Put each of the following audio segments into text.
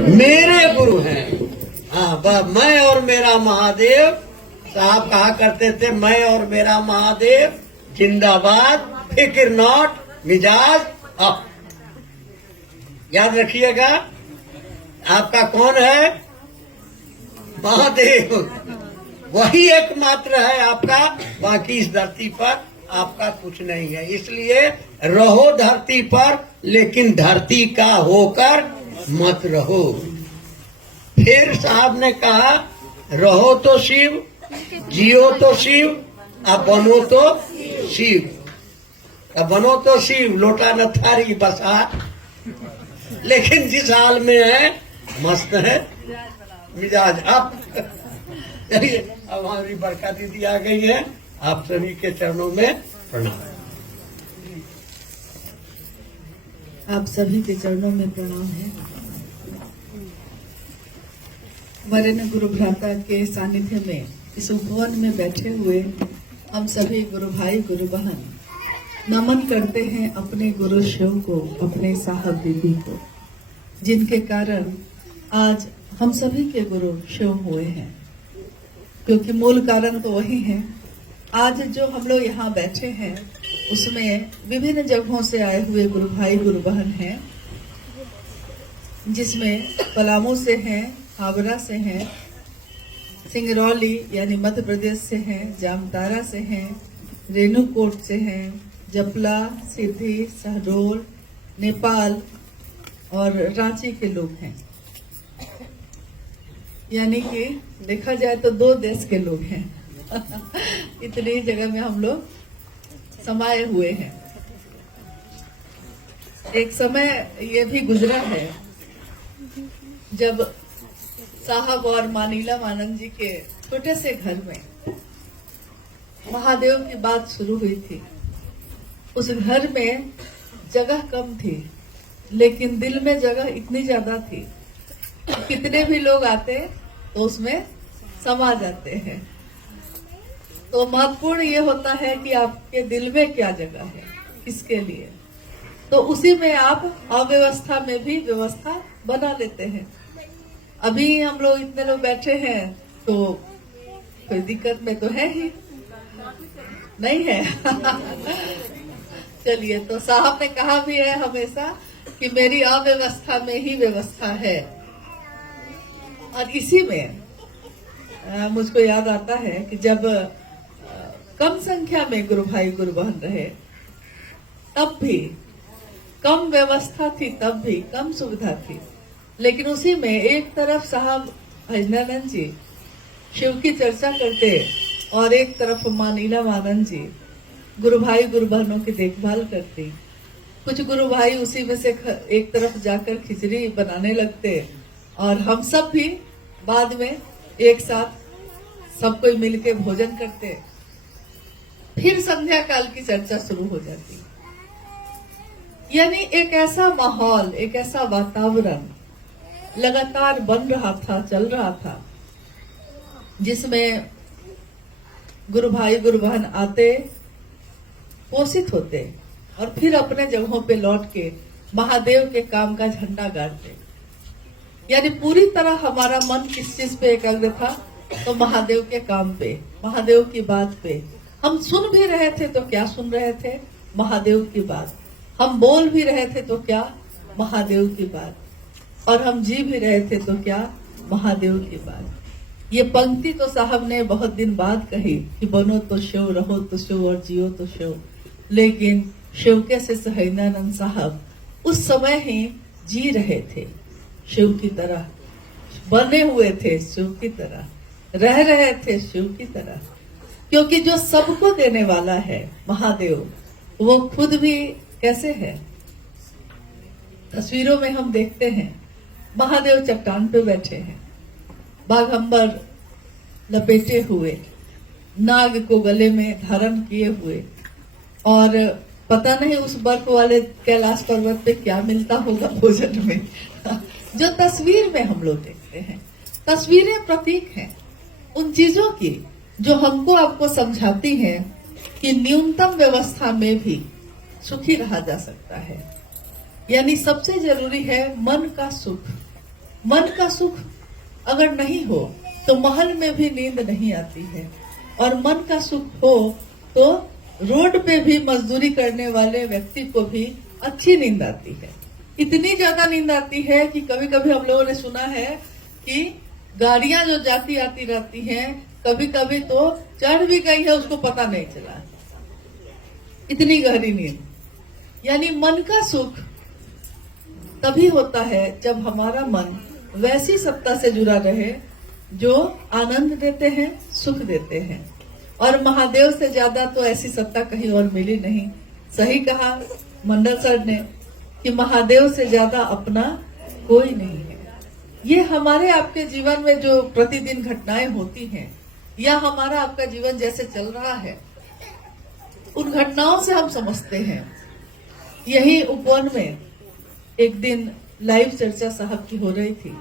मेरे गुरु हैं। हाँ, मैं और मेरा महादेव। साहब कहा करते थे, मैं और मेरा महादेव जिंदाबाद, फिक्र नॉट, मिजाज अप। याद रखिएगा, आपका कौन है? महादेव। वही एकमात्र है आपका, बाकी इस धरती पर आपका कुछ नहीं है। इसलिए रहो धरती पर, लेकिन धरती का होकर मत रहो। फिर साहब ने कहा, रहो तो शिव, जियो तो शिव, अब बनो तो शिव। अब बनो तो शिव, लोटा न थारी बसा, लेकिन जिस हाल में है मस्त है, मिजाज अब। चलिए, अब हमारी बरका दीदी आ गई है, आप सभी के चरणों में प्रणाम। आप सभी के चरणों में प्रणाम है। वरेण्य गुरु भ्राता के सानिध्य में इस उपवन में बैठे हुए हम सभी गुरु भाई गुरु बहन नमन करते हैं अपने गुरु शिव को, अपने साहब दीदी को, जिनके कारण आज हम सभी के गुरु शिव हुए हैं। क्योंकि मूल कारण तो वही है। आज जो हम लोग यहाँ बैठे हैं उसमें विभिन्न जगहों से आए हुए गुरु भाई गुरु बहन हैं, जिसमें पलामू से हैं, हावड़ा से हैं, सिंगरौली यानी मध्य प्रदेश से हैं, जामतारा से हैं, रेणुकूट से हैं, जपला, सिद्धि, शहडोल, नेपाल और रांची के लोग हैं। यानी कि देखा जाए तो 2 देश के लोग हैं। इतनी जगह में हम लोग समाये हुए हैं। एक समय ये भी गुजरा है जब साहब और मानीला मानंद जी के छोटे से घर में महादेव की बात शुरू हुई थी। उस घर में जगह कम थी, लेकिन दिल में जगह इतनी ज्यादा थी, कितने भी लोग आते तो उसमें समा जाते हैं। तो महत्वपूर्ण ये होता है कि आपके दिल में क्या जगह है, किसके लिए, तो उसी में आप अव्यवस्था में भी व्यवस्था बना लेते हैं। अभी हम लोग इतने लोग बैठे हैं तो कोई दिक्कत में तो है ही नहीं है। चलिए, तो साहब ने कहा भी है हमेशा कि मेरी अव्यवस्था में ही व्यवस्था है। और इसी में मुझको याद आता है कि जब कम संख्या में गुरु भाई गुरु बहन रहे, तब भी कम व्यवस्था थी, तब भी कम सुविधा थी, लेकिन उसी में एक तरफ साहब भजनानंद जी शिव की चर्चा करते और एक तरफ मां नीलम आनंद जी गुरु भाई गुरु बहनों की देखभाल करती। कुछ गुरु भाई उसी में से एक तरफ जाकर खिचड़ी बनाने लगते और हम सब भी बाद में एक साथ सब कोई मिलके भोजन करते। फिर संध्या काल की चर्चा शुरू हो जाती। यानी एक ऐसा माहौल, एक ऐसा वातावरण लगातार बन रहा था, चल रहा था, जिसमें गुरु भाई गुरु बहन आते, पोषित होते और फिर अपने जगहों पे लौट के महादेव के काम का झंडा गाड़ते। यानी पूरी तरह हमारा मन किस चीज पे एकाग्र था? तो महादेव के काम पे, महादेव की बात पे। हम सुन भी रहे थे तो क्या सुन रहे थे? महादेव की बात। हम बोल भी रहे थे तो क्या? महादेव की बात। और हम जी भी रहे थे तो क्या? महादेव की बात। ये पंक्ति तो साहब ने बहुत दिन बाद कही कि बनो तो शिव, रहो तो शिव और जियो तो शिव। लेकिन शिव के से सहजानंद साहब उस समय ही जी रहे थे शिव की तरह, बने हुए थे शिव की तरह, रह रहे थे शिव की तरह। क्योंकि जो सबको देने वाला है महादेव, वो खुद भी कैसे है? तस्वीरों में हम देखते हैं महादेव चट्टान पे बैठे हैं, बाघंबर लपेटे हुए, नाग को गले में धारण किए हुए, और पता नहीं उस बर्फ वाले कैलाश पर्वत पे क्या मिलता होगा भोजन में। जो तस्वीर में हम लोग देखते हैं, तस्वीरें प्रतीक हैं उन चीजों की जो हमको आपको समझाती हैं कि न्यूनतम व्यवस्था में भी सुखी रहा जा सकता है। यानी सबसे जरूरी है मन का सुख, मन का सुख अगर नहीं हो तो महल में भी नींद नहीं आती है, और मन का सुख हो तो रोड पे भी मजदूरी करने वाले व्यक्ति को भी अच्छी नींद आती है। इतनी ज्यादा नींद आती है कि कभी कभी हम लोगों ने सुना है कि गाड़ियां जो जाती आती रहती हैं, कभी कभी तो चढ़ भी गई है, उसको पता नहीं चला। इतनी गहरी नींद। यानी मन का सुख तभी होता है जब हमारा मन वैसी सत्ता से जुड़ा रहे जो आनंद देते हैं, सुख देते हैं। और महादेव से ज्यादा तो ऐसी सत्ता कहीं और मिली नहीं। सही कहा मंडल सर ने कि महादेव से ज्यादा अपना कोई नहीं है। ये हमारे आपके जीवन में जो प्रतिदिन घटनाएं होती हैं, या हमारा आपका जीवन जैसे चल रहा है, उन घटनाओं से हम समझते हैं। यही उपवन में एक दिन लाइव चर्चा साहब की हो रही थी,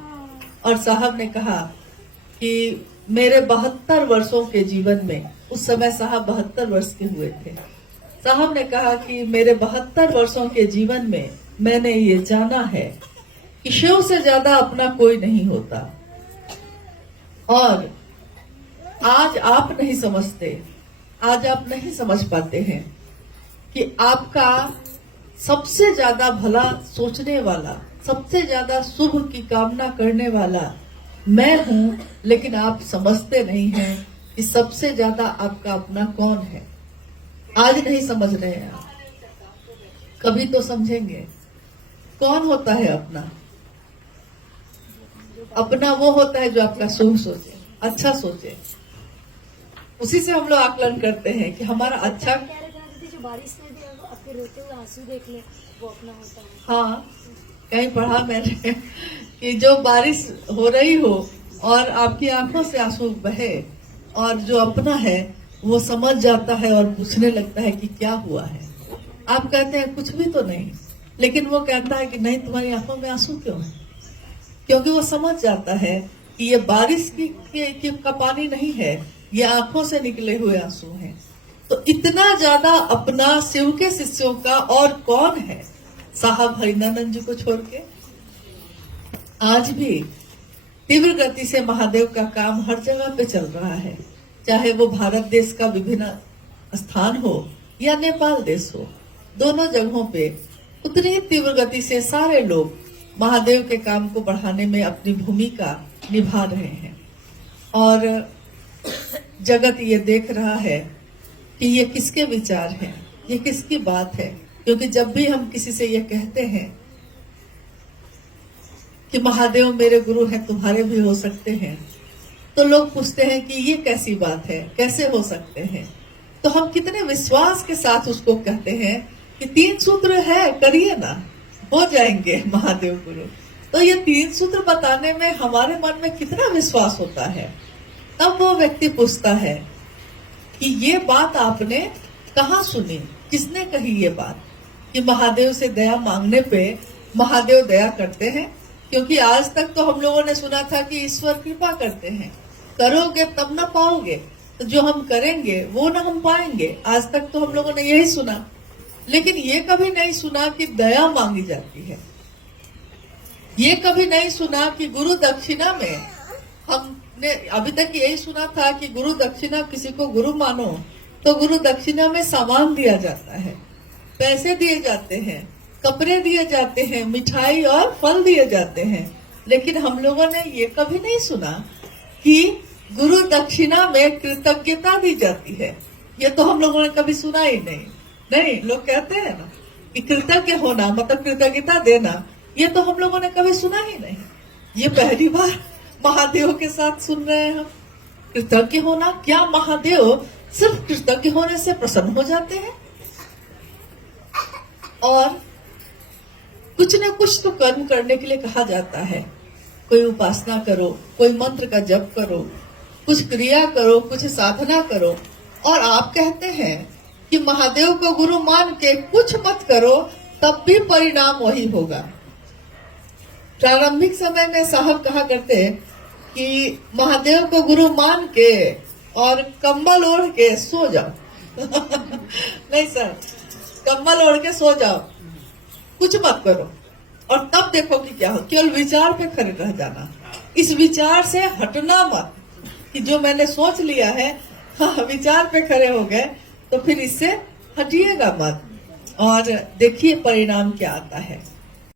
और साहब ने कहा कि मेरे 72 वर्षों के जीवन में, उस समय साहब 72 वर्ष के हुए थे, साहब ने कहा कि मेरे 72 वर्षों के जीवन में मैंने ये जाना है कि शिव से ज्यादा अपना कोई नहीं होता। और आज आप नहीं समझते, आज आप नहीं समझ पाते हैं कि आपका सबसे ज्यादा भला सोचने वाला, सबसे ज्यादा शुभ की कामना करने वाला मैं हूं, लेकिन आप समझते नहीं हैं कि सबसे ज्यादा आपका अपना कौन है। आज नहीं समझ रहे हैं आप, कभी तो समझेंगे। कौन होता है अपना? अपना वो होता है जो आपका शुभ सोचे, अच्छा सोचे। उसी से हम लोग आकलन करते हैं कि हमारा अच्छा। जो बारिश में भी आपके रोते हुए आंसू देख ले, वो अपना होता है। हाँ, कहीं पढ़ा मैंने कि जो बारिश हो रही हो और आपकी आंखों से आंसू बहे, और जो अपना है वो समझ जाता है और पूछने लगता है कि क्या हुआ है। आप कहते हैं कुछ भी तो नहीं, लेकिन वो कहता है कि नहीं, तुम्हारी आंखों में आंसू क्यों है? क्योंकि वो समझ जाता है कि ये बारिश की का पानी नहीं है, ये आंखों से निकले हुए आंसू हैं। तो इतना ज्यादा अपना शिव के शिष्यों का और कौन है साहब हरिनंदन जी को छोड़ के। आज भी तीव्र गति से महादेव का काम हर जगह पे चल रहा है, चाहे वो भारत देश का विभिन्न स्थान हो या नेपाल देश हो। दोनों जगहों पे उतनी ही तीव्र गति से सारे लोग महादेव के काम को बढ़ाने में अपनी भूमिका निभा रहे हैं, और जगत ये देख रहा है कि ये किसके विचार हैं, ये किसकी बात है। क्योंकि जब भी हम किसी से ये कहते हैं कि महादेव मेरे गुरु हैं, तुम्हारे भी हो सकते हैं, तो लोग पूछते हैं कि ये कैसी बात है, कैसे हो सकते हैं। तो हम कितने विश्वास के साथ उसको कहते हैं कि 3 सूत्र है, करिए ना, हो जाएंगे महादेव गुरु। तो ये 3 सूत्र बताने में हमारे मन में कितना विश्वास होता है। तब वो व्यक्ति पूछता है कि ये बात आपने कहाँ सुनी, किसने कही ये बात कि महादेव से दया मांगने पे महादेव दया करते हैं। क्योंकि आज तक तो हम लोगों ने सुना था कि ईश्वर कृपा करते हैं, करोगे तब ना पाओगे, तो जो हम करेंगे वो ना हम पाएंगे। आज तक तो हम लोगों ने यही सुना, लेकिन ये कभी नहीं सुना कि दया मांगी जाती है। ये कभी नहीं सुना कि गुरु दक्षिणा में, हमने अभी तक यही सुना था कि गुरु दक्षिणा, किसी को गुरु मानो तो गुरु दक्षिणा में सामान दिया जाता है, पैसे दिए जाते हैं, कपड़े दिए जाते हैं, मिठाई और फल दिए जाते हैं। लेकिन हम लोगों ने ये कभी नहीं सुना कि गुरु दक्षिणा में कृतज्ञता दी जाती है। ये तो हम लोगों ने कभी सुना ही नहीं। लोग कहते हैं ना कि कृतज्ञ होना मतलब कृतज्ञता देना, ये तो हम लोगों ने कभी सुना ही नहीं। ये पहली बार महादेव के साथ सुन रहे हैं हम। कृतज्ञ होना, क्या महादेव सिर्फ कृतज्ञ होने से प्रसन्न हो जाते हैं? और कुछ न कुछ तो कर्म करने के लिए कहा जाता है। कोई उपासना करो, कोई मंत्र का जप करो, कुछ क्रिया करो, कुछ साधना करो। और आप कहते हैं कि महादेव को गुरु मान के कुछ मत करो, तब भी परिणाम वही होगा। प्रारंभिक समय में साहब कहा करते कि महादेव को गुरु मान के और कंबल ओढ़ के सो जाओ। नहीं सर, कंबल ओढ़ के सो जाओ, कुछ मत करो, और तब देखो कि क्या हो। केवल विचार पे खड़े रह जाना, इस विचार से हटना मत कि जो मैंने सोच लिया है, हाँ, विचार पे खड़े हो गए तो फिर इससे हटिएगा मत और देखिए परिणाम क्या आता है।